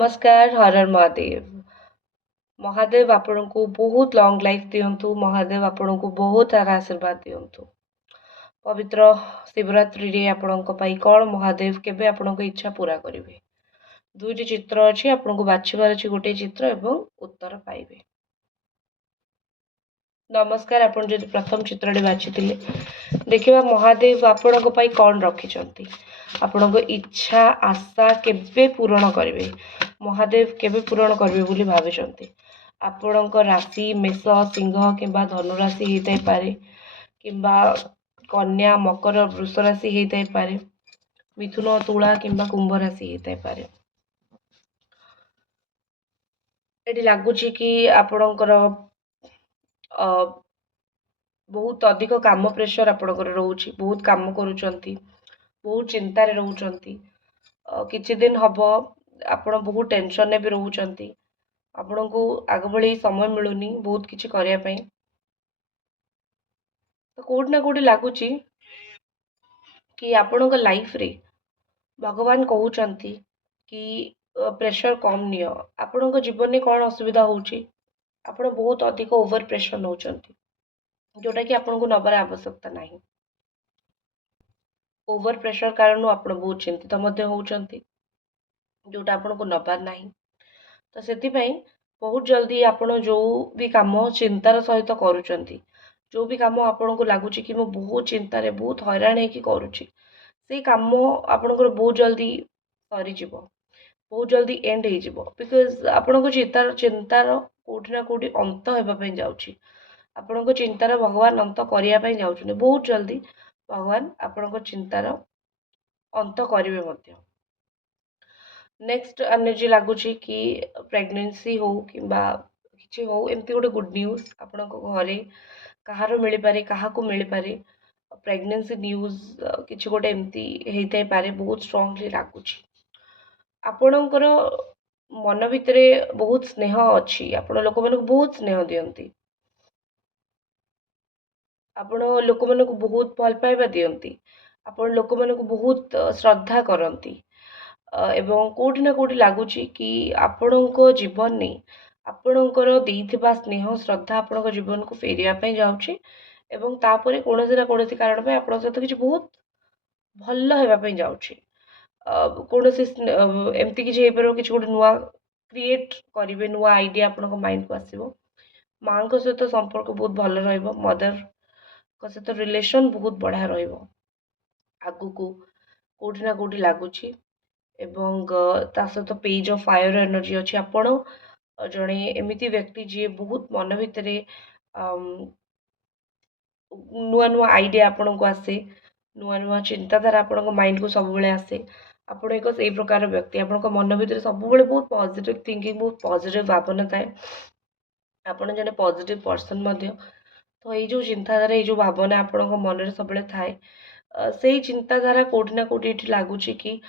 नमस्कार हर महादेव। महादेव आपको बहुत लॉन्ग लाइफ दियंतु। महादेव आपको बहुत सारा आशीर्वाद दियंतु। पवित्र शिवरात्रि रे आपणक पई कौन महादेव केबे आपणक इच्छा पूरा करिवे। दुईटी चित्र अछि, आपनको बाछिबार अछि गोटे चित्र एवं उत्तर पाइबे। नमस्कार, आपण जदि प्रथम चित्रटी बाछिथिले देखिबा महादेव आपणक पई कौन रखिछंती। आपणक इच्छा आशा केबे पूरण करिवे। महादेव केबे पूरण करिवे बोली भाबिछंती। आपणक राशि मेष सिंह किंबा धनु राशि हेइताइ पारे, किंबा कन्या मकर वृष राशि हेइताइ पारे, मिथुन तुला किंबा कुंभ राशि हेइताइ पारे। एटी लागुची कि आपणकर बहुत अधिक काम प्रेशर आपणकर रोचे, बहुत काम करूचंती, बहुत चिंतार रोचंती। किछि दिन हब आपण बहुत टेंशन भी रोचंती। आपनको आग भली समय मिलुनी बहुत किछि करिया पई। तो कोड ना कोडी लागुची कि आपणक लाइफ रे भगवान कहउचंती कि प्रेशर कम नियो। आपणक जीवन में कौन असुविधा होउची, आपण बहुत अधिक ओवर प्रेशर नउचंती, जोटा कि आपनको नबर आवश्यकता नहीं। ओवर प्रेशर कारण आपण बहुत चिंतित मध्य होउचंती, जोटा आपनको नबार नहीं। तो सेति पई बहुत जल्दी आपण जो भी काम चिंतार सहित करूचंती, जो भी काम आपनको लागुची कि मैं बहुत चिंतार बहुत हैरान है कि करूची, से काम आपणकर बहुत जल्दी सरी जीवो, बहुत जल्दी एंड हो जीवो। बिकॉज आपनको चिंतार कोठी ना कोठी अंत हेबा पई जाउची। आपनको चिंतार भगवान अंत करिया पई जाउछने। बहुत जल्दी भगवान आपनको चिंतार अंत करिवे मध्य। नेक्स्ट एनर्जी लागुची कि प्रेगनेंसी हो किंबा किछि हो, एमती गोटे गुड न्यूज आपनको घरे कहार मिली पारे, काहाकू मिली पारे। प्रेगनेंसी न्यूज किछि गोटे एमती हेइताइ पारे, बहुत स्ट्रांगली लागुची। आपणकर मन भितरे बहुत स्नेह अछि, आपण लोक मानक बहुत स्नेह दियंती, आपण लोक मानक बहुत भल पाइबा दियंती, आपण लोक मानक बहुत श्रद्धा करंती। एवं कोठी ना कोठी लागुची कि आपणको जीवन ने आपणकर देइथिबा स्नेह श्रद्धा आपणको जीवन को फेरिया पई जाउची। एवं तापरे कोनोसी ना कोनोसी कारण पे आपण सहित किछि बहुत भल हेबा पई जाउची। कोनोसी एमती किछि हे परबो, किछि गोटे नुआ क्रिएट करिवे, नुआ आइडिया आपणको माइंड को आसीबो। मां को सहित संपर्क बहुत भल रहइबो, मदर को सहित रिलेशन बहुत बढ़िया रहइबो। आगु को कोठी ना कोठी लागुची। एवं ता सहित पेज ऑफ फायर एनर्जी अछि। आपण जणे एमिति व्यक्ति जे बहुत मन भितरे नुआ नुआ आइडिया आपको आसे, नुआ नुआ चिंताधारा आपको माइंड को सब बेले आसे। आपण एक से प्रकार व्यक्ति, आपको मन भितर सब बेले बहुत पॉजिटिव थिंकिंग, बहुत पॉजिटिव भावना थाए। आपण जने पॉजिटिव पर्सन मध्य। तो ये जो चिंताधारा, ये जो भावना आपको मन में सब थाए, से चिंताधारा कोठी ना कोठी एठी लागुची कि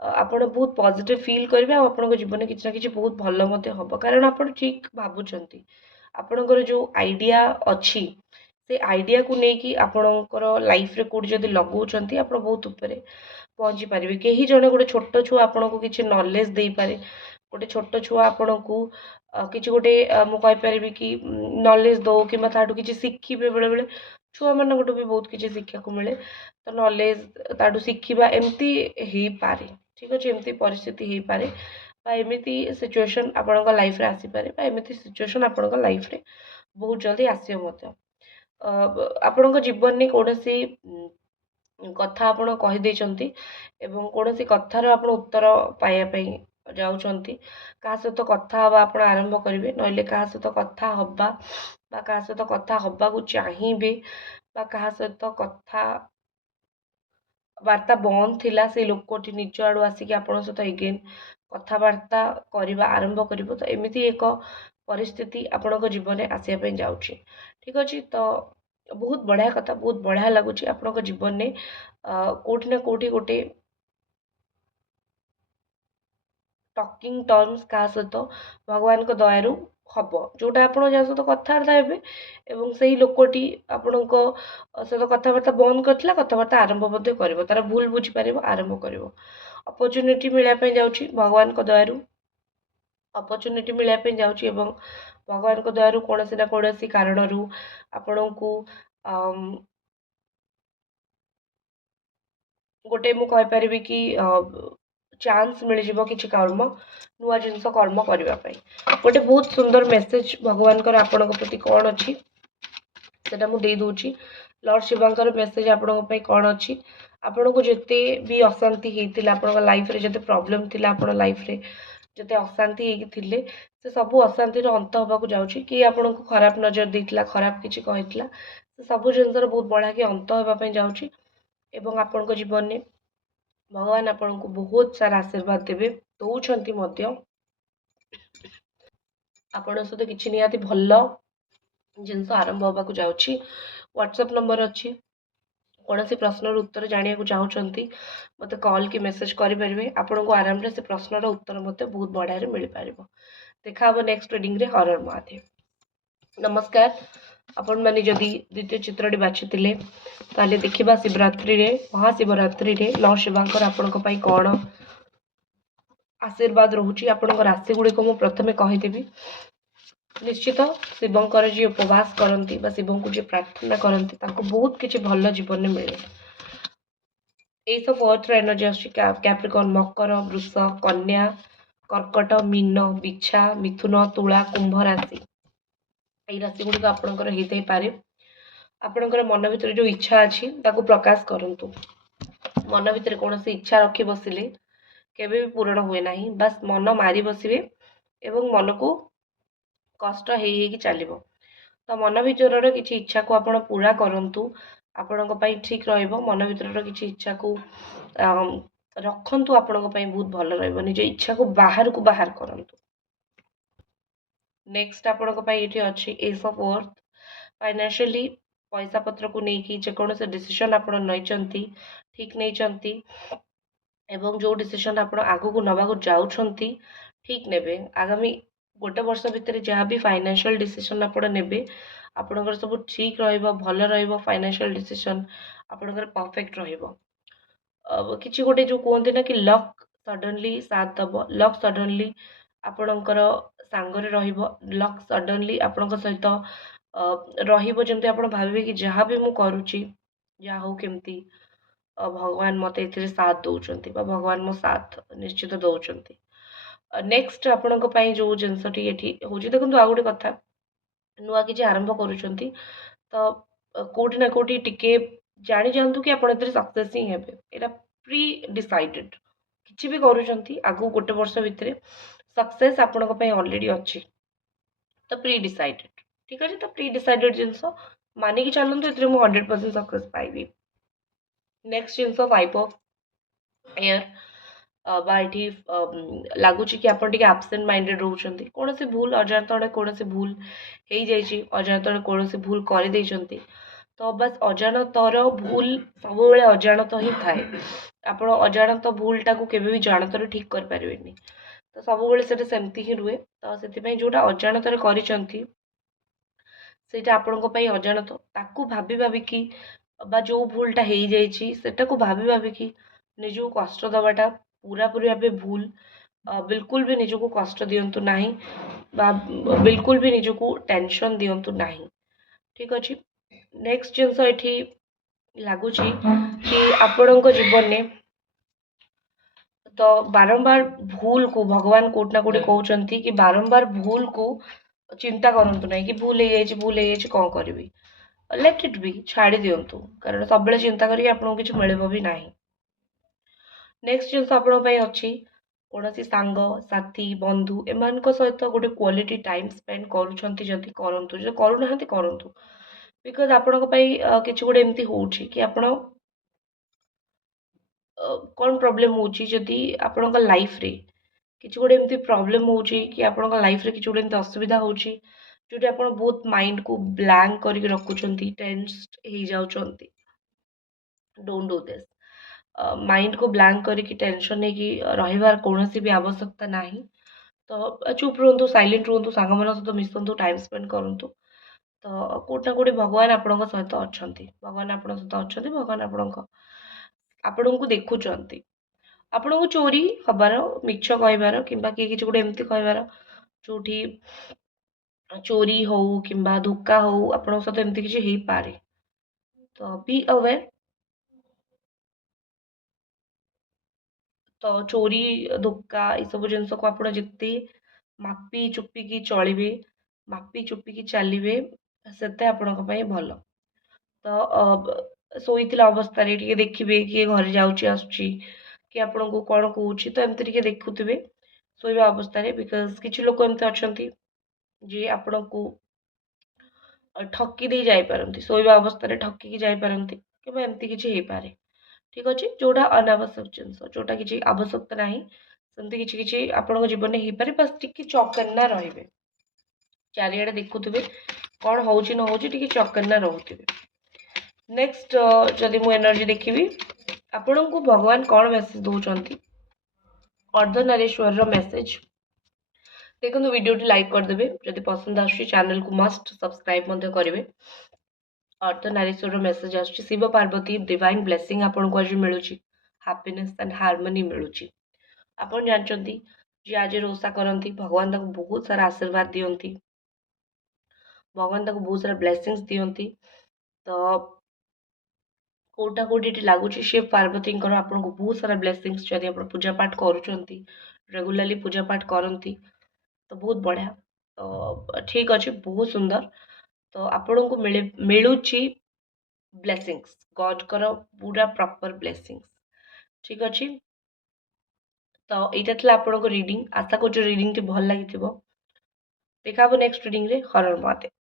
आपण बहुत पॉजिटिव फील करेंगे। आपन जीवन में किसी ना कि बहुत भल हम, कारण आप ठीक भावुंट। आपणकर जो आइडिया अच्छी, से आइडिया को लेकिन आपणकर लाइफ रे कोड जदि लगाउछंती, आपण बहुत ऊपर पहुँची पारे। कहीं जड़े गोटे छोट छुआ आपन को किसी नॉलेज दे पारे, गोटे छोट छुआ आपन को किसी गोटे मुझे कि नॉलेज दो कि किसी शिखिबे। बेले बेले छुआ मान भी बहुत किसी शिक्षा को मिले, तो नॉलेज ताडू शिखिबा एमती हो पारे। ठीक अच्छे, एमती परिस्थिति हो पारे, एमती सिचुएशन आपण लाइफ रे आसी पारे, एमती सिचुएशन आपण लाइफ रे बहुत जल्दी आसियो मते। आपण जीवन में कौन सी कथा आपण कहि देइचंती एवं कौन सी कथार आपण उत्तर पाइबा जाउचंती, का सहित कथा हवा आपण आरंभ करेंगे, नइले का सहित कथा हवा बा का सहित कथा हवा को चाहिए, बा का सहित कथा वार्ता बंद थिला, से लोकटी निज आड़ू आसिक आपण सहित एगेन कथबार्ता करबा आरंभ करिवो। तो एमिति एक परिस्थिति आपण जीवन में आसिया पे जाउची। ठीक अछि, तो बहुत बढ़िया कथा, बहुत बढ़िया लगुच आपण जीवन में कोठी ना कोठी गोटे टॉकिंग टर्म्स का सहित भगवान को दयारू हम, जोटा आप सहित कथबार्ता हे एवं से ही लोकटी आपण सहित कथबार्ता बंद करथिला, कथबार्ता आरंभ कर, तार भूल बुझीपार आरंभ कर, अपॉर्चुनिटी मिलने जाऊँगी भगवान को दयारू। ଅପରଚ୍ୟୁନିଟି ମିଳିବା ପାଇଁ ଯାଉଛି ଏବଂ ଭଗବାନଙ୍କ ଦୟାରୁ କୌଣସି ନା କୌଣସି କାରଣରୁ ଆପଣଙ୍କୁ ଗୋଟେ ମୁଁ କହିପାରିବି କି ଚାନ୍ସ ମିଳିଯିବ କିଛି ନୂଆ ଜିନିଷ କର୍ମ କରିବା ପାଇଁ। ଗୋଟେ ବହୁତ ସୁନ୍ଦର ମେସେଜ ଭଗବାନଙ୍କର ଆପଣଙ୍କ ପ୍ରତି କ'ଣ ଅଛି ସେଟା ମୁଁ ଦେଇ ଦେଉଛି। ଲର୍ଡ ଶିବଙ୍କର ମେସେଜ ଆପଣଙ୍କ ପାଇଁ କ'ଣ ଅଛି, ଆପଣଙ୍କୁ ଯେତେ ବି ଅଶାନ୍ତି ହେଇଥିଲା ଆପଣଙ୍କ ଲାଇଫରେ, ଯେତେ ପ୍ରୋବ୍ଲେମ ଥିଲା ଆପଣ ଲାଇଫରେ, ଯେତେ ଅଶାନ୍ତି ହେଇକି ଥିଲେ, ସେ ସବୁ ଅଶାନ୍ତିର ଅନ୍ତ ହେବାକୁ ଯାଉଛି। କି ଆପଣଙ୍କୁ ଖରାପ ନଜର ଦେଇଥିଲା, ଖରାପ କିଛି କହିଥିଲା, ସେ ସବୁ ଜିନିଷର ବହୁତ ବଢ଼ିଆକି ଅନ୍ତ ହେବା ପାଇଁ ଯାଉଛି ଏବଂ ଆପଣଙ୍କ ଜୀବନରେ ଭଗବାନ ଆପଣଙ୍କୁ ବହୁତ ସାରା ଆଶୀର୍ବାଦ ଦେବେ, ଦଉଛନ୍ତି ମଧ୍ୟ। ଆପଣଙ୍କ ସହିତ କିଛି ନିହାତି ଭଲ ଜିନିଷ ଆରମ୍ଭ ହେବାକୁ ଯାଉଛି। ହ୍ୱାଟ୍ସଆପ୍ ନମ୍ବର ଅଛି, କୌଣସି ପ୍ରଶ୍ନର ଉତ୍ତର ଜାଣିବାକୁ ଚାହୁଁଛନ୍ତି ମୋତେ କଲ୍ କି ମେସେଜ୍ କରିପାରିବେ। ଆପଣଙ୍କୁ ଆରାମରେ ସେ ପ୍ରଶ୍ନର ଉତ୍ତର ମୋତେ ବହୁତ ବଢ଼ିଆରେ ମିଳିପାରିବ। ଦେଖା ହେବ ନେକ୍ସଟ ରିଡ଼ିଂରେ। ହର ହର ମହାଦେବ। ନମସ୍କାର। ଆପଣମାନେ ଯଦି ଦ୍ୱିତୀୟ ଚିତ୍ରଟି ବାଛିଥିଲେ ତାହେଲେ ଦେଖିବା ଶିବରାତ୍ରିରେ, ମହାଶିବରାତ୍ରିରେ ଲର୍ଡ ଶିବଙ୍କର ଆପଣଙ୍କ ପାଇଁ କ'ଣ ଆଶୀର୍ବାଦ ରହୁଛି। ଆପଣଙ୍କ ରାଶି ଗୁଡ଼ିକ ମୁଁ ପ୍ରଥମେ କହିଦେବି। ନିଶ୍ଚିତ ଶିବଙ୍କର ଯିଏ ଉପବାସ କରନ୍ତି ବା ଶିବଙ୍କୁ ଯିଏ ପ୍ରାର୍ଥନା କରନ୍ତି ତାଙ୍କୁ ବହୁତ କିଛି ଭଲ ଜୀବନରେ ମିଳେ। ଏଇସବୁ ଅର୍ଥର ଏନର୍ଜି ଆସୁଛି କ୍ୟାପ୍ରିକର୍ନ, ମକର, ବୃଷ, କନ୍ୟା, କର୍କଟ, ମୀନ, ବିଛା, ମିଥୁନ, ତୁଳା, କୁମ୍ଭ ରାଶି। ଏଇ ରାଶି ଗୁଡ଼ିକ ଆପଣଙ୍କର ହେଇଥାଇପାରେ। ଆପଣଙ୍କର ମନ ଭିତରେ ଯେଉଁ ଇଚ୍ଛା ଅଛି ତାକୁ ପ୍ରକାଶ କରନ୍ତୁ। ମନ ଭିତରେ କୌଣସି ଇଚ୍ଛା ରଖି ବସିଲେ କେବେ ବି ପୂରଣ ହୁଏ ନାହିଁ। ବାସ୍ ମନ ମାରି ବସିବେ ଏବଂ ମନକୁ କଷ୍ଟ ହେଇକି ଚାଲିବ। ତ ମନ ଭିତରର କିଛି ଇଚ୍ଛାକୁ ଆପଣ ପୁରା କରନ୍ତୁ, ଆପଣଙ୍କ ପାଇଁ ଠିକ୍ ରହିବ। ମନ ଭିତରର କିଛି ଇଚ୍ଛାକୁ ରଖନ୍ତୁ, ଆପଣଙ୍କ ପାଇଁ ବହୁତ ଭଲ ରହିବ। ନିଜ ଇଚ୍ଛାକୁ ବାହାରକୁ ବାହାର କରନ୍ତୁ। ନେକ୍ସଟ ଆପଣଙ୍କ ପାଇଁ ଏଠି ଅଛି ଏସ୍ ଅଫ୍ ୱାର୍ଥ। ଫାଇନାନ୍ସିଆଲି ପଇସା ପତ୍ରକୁ ନେଇକି ଯେକୌଣସି ଡିସିସନ୍ ଆପଣ ନେଇଛନ୍ତି, ଠିକ୍ ନେଇଛନ୍ତି ଏବଂ ଯେଉଁ ଡିସିସନ୍ ଆପଣ ଆଗକୁ ନେବାକୁ ଯାଉଛନ୍ତି ଠିକ୍ ନେବେ। ଆଗାମୀ ଗୋଟେ ବର୍ଷ ଭିତରେ ଯାହା ବି ଫାଇନାନ୍ସିଆଲ ଡିସିସନ୍ ଆପଣ ନେବେ ଆପଣଙ୍କର ସବୁ ଠିକ୍ ରହିବ, ଭଲ ରହିବ। ଫାଇନାନ୍ସିଆଲ ଡିସିସନ୍ ଆପଣଙ୍କର ପରଫେକ୍ଟ ରହିବ। କିଛି ଗୋଟେ ଯେଉଁ କୁହନ୍ତି ନା କି ଲକ୍ ସଡନଲି ସାଥ ଦେବ, ଲକ୍ ସଡନଲି ଆପଣଙ୍କର ସାଙ୍ଗରେ ରହିବ, ଲକ୍ ସଡନଲି ଆପଣଙ୍କ ସହିତ ରହିବ। ଯେମିତି ଆପଣ ଭାବିବେ କି ଯାହା ବି ମୁଁ କରୁଛି, ଯାହା ହଉ କେମିତି ଭଗବାନ ମୋତେ ଏଥିରେ ସାଥ ଦେଉଛନ୍ତି ବା ଭଗବାନ ମୋ ସାଥ ନିଶ୍ଚିତ ଦେଉଛନ୍ତି। ନେକ୍ସଟ ଆପଣଙ୍କ ପାଇଁ ଯେଉଁ ଜିନିଷଟି ଏଠି ହେଉଛି, ଦେଖନ୍ତୁ ଆଉ ଗୋଟେ କଥା, ନୂଆ କିଛି ଆରମ୍ଭ କରୁଛନ୍ତି ତ କେଉଁଠି ନା କେଉଁଠି ଟିକେ ଜାଣି ଯାଆନ୍ତୁ କି ଆପଣ ଏଥିରେ ସକ୍ସେସ୍ ହିଁ ହେବେ। ଏଇଟା ପ୍ରି ଡିସାଇଡେଡ୍। କିଛି ବି କରୁଛନ୍ତି ଆଗକୁ ଗୋଟେ ବର୍ଷ ଭିତରେ ସକ୍ସେସ୍ ଆପଣଙ୍କ ପାଇଁ ଅଲରେଡ଼ି ଅଛି। ତ ପ୍ରି ଡିସାଇଡେଡ୍, ଠିକ୍ ଅଛି। ତ ପ୍ରି ଡିସାଇଡେଡ୍ ଜିନିଷ ମାନିକି ଚାଲନ୍ତୁ, ଏଥିରେ ମୁଁ 100% ସକ୍ସେସ୍ ପାଇବି। ନେକ୍ସଟ ଜିନିଷ 5 ଅଫ୍ ଏୟାର ବା ଏଠି ଲାଗୁଛି କି ଆପଣ ଟିକେ ଆବସେଣ୍ଟ ମାଇଣ୍ଡେଡ୍ ରହୁଛନ୍ତି। କୌଣସି ଭୁଲ ଅଜାଣତରେ କୌଣସି ଭୁଲ ହେଇଯାଇଛି, ଅଜାଣତରେ କୌଣସି ଭୁଲ କରିଦେଇଛନ୍ତି। ତ ବାସ୍ ଅଜାଣତର ଭୁଲ ସବୁବେଳେ ଅଜାଣତ ହିଁ ଥାଏ। ଆପଣ ଅଜାଣତ ଭୁଲଟାକୁ କେବେ ବି ଜାଣତରେ ଠିକ୍ କରିପାରିବେନି। ତ ସବୁବେଳେ ସେଟା ସେମିତି ହିଁ ରୁହେ। ତ ସେଥିପାଇଁ ଯେଉଁଟା ଅଜାଣତରେ କରିଛନ୍ତି ସେଇଟା ଆପଣଙ୍କ ପାଇଁ ଅଜାଣତ, ତାକୁ ଭାବି ଭାବିକି ବା ଯେଉଁ ଭୁଲଟା ହେଇଯାଇଛି ସେଟାକୁ ଭାବି ଭାବିକି ନିଜକୁ କଷ୍ଟ ଦେବାଟା ପୁରାପୁରି ଭାବେ ଭୁଲ। ବିଲକୁଲ ବି ନିଜକୁ କଷ୍ଟ ଦିଅନ୍ତୁ ନାହିଁ ବା ବିଲକୁଲ ବି ନିଜକୁ ଟେନସନ୍ ଦିଅନ୍ତୁ ନାହିଁ, ଠିକ୍ ଅଛି। ନେକ୍ସଟ ଜିନିଷ ଏଠି ଲାଗୁଛି କି ଆପଣଙ୍କ ଜୀବନରେ ତ ବାରମ୍ବାର ଭୁଲକୁ ଭଗବାନ କୋଉଠି ନା କୋଉଠି କହୁଛନ୍ତି କି ବାରମ୍ବାର ଭୁଲକୁ ଚିନ୍ତା କରନ୍ତୁ ନାହିଁ କି ଭୁଲ ହେଇଯାଇଛି କ'ଣ କରିବି। ଲେଟ୍ ଇଟ୍ ବି, ଛାଡ଼ି ଦିଅନ୍ତୁ, କାରଣ ସବୁବେଳେ ଚିନ୍ତା କରିକି ଆପଣଙ୍କୁ କିଛି ମିଳିବ ବି ନାହିଁ। ନେକ୍ସଟ ଜିନିଷ ଆପଣଙ୍କ ପାଇଁ ଅଛି, କୌଣସି ସାଙ୍ଗ ସାଥୀ ବନ୍ଧୁ ଏମାନଙ୍କ ସହିତ ଗୋଟେ କ୍ୱାଲିଟି ଟାଇମ୍ ସ୍ପେଣ୍ଡ କରୁଛନ୍ତି ଯଦି କରନ୍ତୁ, ଯଦି କରୁନାହାନ୍ତି କରନ୍ତୁ। ବିକଜ ଆପଣଙ୍କ ପାଇଁ କିଛି ଗୋଟେ ଏମିତି ହେଉଛି କି ଆପଣ କ'ଣ ପ୍ରୋବ୍ଲେମ୍ ହେଉଛି, ଯଦି ଆପଣଙ୍କ ଲାଇଫରେ କିଛି ଗୋଟେ ଏମିତି ପ୍ରୋବ୍ଲେମ୍ ହେଉଛି କି ଆପଣଙ୍କ ଲାଇଫରେ କିଛି ଗୋଟେ ଏମିତି ଅସୁବିଧା ହେଉଛି ଯେଉଁଠି ଆପଣ ବହୁତ ମାଇଣ୍ଡକୁ ବ୍ଲାଙ୍କ କରିକି ରଖୁଛନ୍ତି, ଟେନ୍ସ ହେଇଯାଉଛନ୍ତି, ଡୋଣ୍ଟ ଡୁ ଦିସ୍। ମାଇଣ୍ଡକୁ ବ୍ଲାଙ୍କ କରିକି ଟେନସନ୍ ନେଇକି ରହିବାର କୌଣସି ବି ଆବଶ୍ୟକତା ନାହିଁ। ତ ଚୁପ୍ ରୁହନ୍ତୁ, ସାଇଲେଣ୍ଟ ରୁହନ୍ତୁ, ସାଙ୍ଗମାନଙ୍କ ସହିତ ମିଶନ୍ତୁ, ଟାଇମ୍ ସ୍ପେଣ୍ଡ କରନ୍ତୁ। ତ କୋଉଠି ନା କୋଉଠି ଭଗବାନ ଆପଣଙ୍କ ସହିତ ଅଛନ୍ତି, ଭଗବାନ ଆପଣଙ୍କ ସହିତ ଅଛନ୍ତି, ଭଗବାନ ଆପଣଙ୍କୁ ଦେଖୁଛନ୍ତି। ଆପଣଙ୍କୁ ଚୋରି ହବାର, ମିଛ କହିବାର କିମ୍ବା କିଏ କିଛି ଗୋଟେ ଏମିତି କହିବାର ଯୋଉଠି ଚୋରି ହଉ କିମ୍ବା ଧୋକା ହଉ ଆପଣଙ୍କ ସହିତ ଏମିତି କିଛି ହେଇପାରେ। ତ ବି ଆୱେର୍। ତ ଚୋରି ଧୋକା ଏସବୁ ଜିନିଷକୁ ଆପଣ ଯେତେ ମାପି ଚୁପିକି ଚଳିବେ, ମାପି ଚୁପିକି ଚାଲିବେ, ସେତେ ଆପଣଙ୍କ ପାଇଁ ଭଲ। ତ ଶୋଇଥିଲା ଅବସ୍ଥାରେ ଟିକେ ଦେଖିବେ କିଏ ଘରେ ଯାଉଛି ଆସୁଛି କି ଆପଣଙ୍କୁ କଣ କହୁଛି, ତ ଏମିତି ଟିକେ ଦେଖୁଥିବେ ଶୋଇବା ଅବସ୍ଥାରେ। ବିକଜ କିଛି ଲୋକ ଏମିତି ଅଛନ୍ତି ଯିଏ ଆପଣଙ୍କୁ ଠକି ଦେଇ ଯାଇପାରନ୍ତି, ଶୋଇବା ଅବସ୍ଥାରେ ଠକିକି ଯାଇପାରନ୍ତି କିମ୍ବା ଏମିତି କିଛି ହେଇପାରେ। ଠିକ୍ ଅଛି, ଯୋଉଟା ଅନାବଶ୍ୟକ ଜିନିଷ, ଯୋଉଟା କିଛି ଆବଶ୍ୟକତା ନାହିଁ, ସେମିତି କିଛି କିଛି ଆପଣଙ୍କ ଜୀବନରେ ହେଇପାରେ। ବାସ୍ ଟିକେ ଚକନ୍ନା ରହିବେ, ଚାରିଆଡ଼େ ଦେଖୁଥିବେ କଣ ହଉଛି ନ ହଉଛି, ଟିକେ ଚକନ୍ନା ରହୁଥିବେ। ନେକ୍ସଟ ଯଦି ମୁଁ ଏନର୍ଜି ଦେଖିବି, ଆପଣଙ୍କୁ ଭଗବାନ କଣ ମେସେଜ ଦଉଛନ୍ତି, ଅର୍ଦ୍ଧନାରୀଶ୍ୱରର ମେସେଜ। ଦେଖନ୍ତୁ, ଭିଡ଼ିଓଟି ଲାଇକ୍ କରିଦେବେ, ଯଦି ପସନ୍ଦ ଆସୁଛି ଚ୍ୟାନେଲକୁ ମଷ୍ଟ ସବସ୍କ୍ରାଇବ୍ ମଧ୍ୟ କରିବେ। ଅର୍ଦ୍ଧନାରୀଶ୍ୱରର ମେସେଜ ଆସୁଛି, ଶିବ ପାର୍ବତୀ ଡିଭାଇନ୍ ବ୍ଲେସିଂ ଆପଣଙ୍କୁ ଆଜି ମିଳୁଛି, ହାପିନେସ୍ ଆଣ୍ଡ ହାରମୋନି ମିଳୁଛି। ଆପଣ ଜାଣିଛନ୍ତି ଯିଏ ଆଜି ଓଷା କରନ୍ତି, ଭଗବାନ ତାଙ୍କୁ ବହୁତ ସାରା ଆଶୀର୍ବାଦ ଦିଅନ୍ତି, ଭଗବାନ ତାଙ୍କୁ ବହୁତ ସାରା ବ୍ଲେସିଂସ୍ ଦିଅନ୍ତି। ତ କୋଉଟା କୋଉଠି ଏଠି ଲାଗୁଛି ଶିବ ପାର୍ବତୀଙ୍କର ଆପଣଙ୍କୁ ବହୁତ ସାରା ବ୍ଲେସିଂସ୍, ଯଦି ଆପଣ ପୂଜା ପାଠ କରୁଛନ୍ତି, ରେଗୁଲାରଲି ପୂଜା ପାଠ କରନ୍ତି, ତ ବହୁତ ବଢ଼ିଆ। ତ ଠିକ୍ ଅଛି, ବହୁତ ସୁନ୍ଦର। ତ ଆପଣଙ୍କୁ ମିଳୁଛି ବ୍ଲେସିଂସ୍, ଗଡ୍ଙ୍କର ପୁରା ପ୍ରପର ବ୍ଲେସିଂସ୍। ଠିକ୍ ଅଛି, ତ ଏଇଟା ଥିଲା ଆପଣଙ୍କ ରିଡ଼ିଂ। ଆଶା କରୁଛି ରିଡ଼ିଂଟି ଭଲ ଲାଗିଥିବ। ଦେଖା ହବ ନେକ୍ସଟ ରିଡ଼ିଂରେ। ହର ହର ମହାଦେବ।